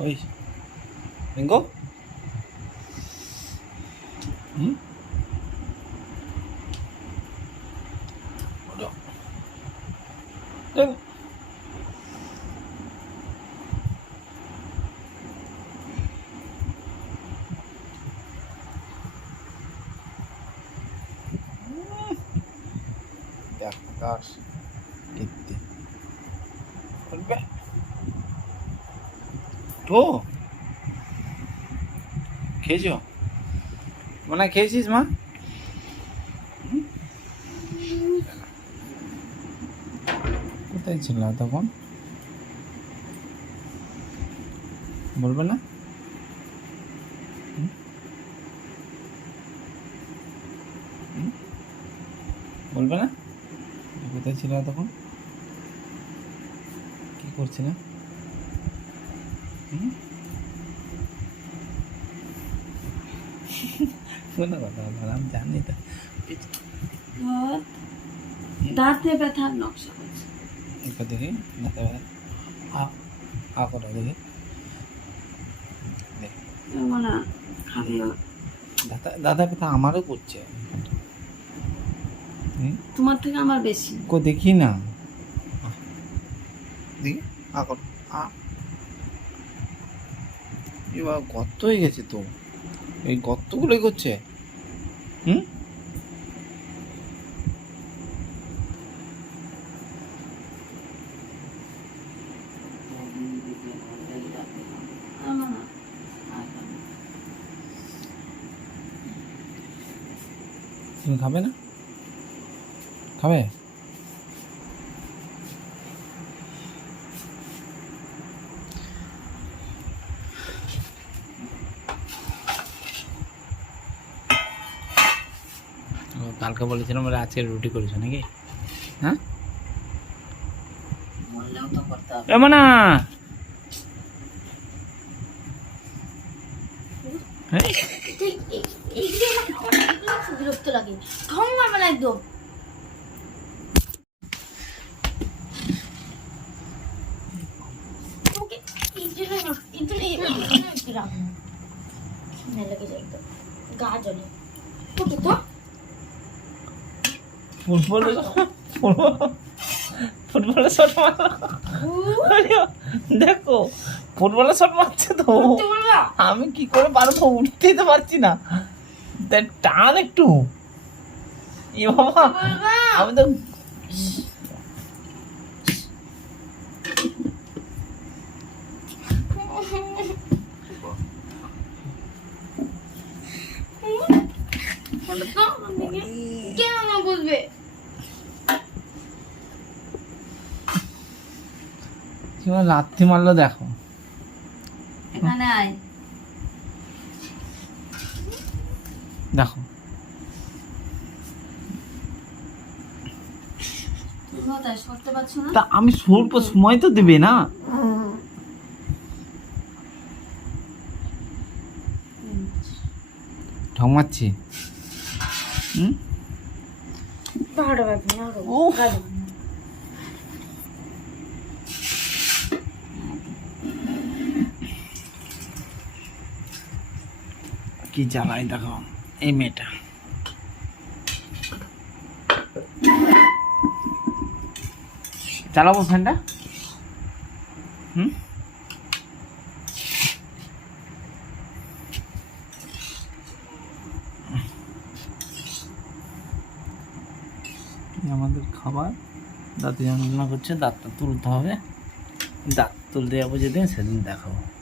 Uy. Linggo? Hmm? Wala. Then, Ya, kaç. Gitti. Ölme. তো? খেয়েছো? মনে খেয়েছিস মা? কোথায় ছিল তখন? বলবে না? বলবে না কোথায় ছিল তখন? কি করছি না হুম? কোনো কথা বলো আমি জানি তো দাঁত ব্যথার নকশা করছে। দেখি দাঁতে ব্যথা আ আ করে দেখি। দেখ, মানে খাবে দাদা ব্যথা আমারও করছে। তোমার থেকে আমার বেশি। কো দেখি না। দেখি আ কর আ এবার গর্ত হয়ে গেছে তো এই গর্তগুলোই করছে হুম আমার না, আর খাবে না। তুমি খাবে না খাবে কালকে বলেছিলাম বলে আজকে রুটি করেছ নাকি হ্যাঁ এমনা হ্যাঁ বিরক্ত লাগে ঢং মারবে না একদম গা ওকে তো ফুটবলের ফুটবলের শট মারলো। দেখো ফুটবলের শট মারছে তো। আমি কি করে পারব? উঠতেই তো পারছি না। টান একটু। এ বাবা আমি তো বলো কিংবা লাথি মারলো দেখো। এখানে আয়। দেখো। তা আমি সরবো সময় তো দেবে না। ঢং মারছি হুম? বারোটা বাজে না আরও উফ। কাজ কি জ্বালাই দেখো এই মেয়েটা। চালাবো ফ্যানটা? হুম? খাবার। দাঁতে যন্ত্রণা করছে দাঁতটা তুলতে হবে। দাঁত তুলতে যাব যেদিন সেদিন দেখাবো।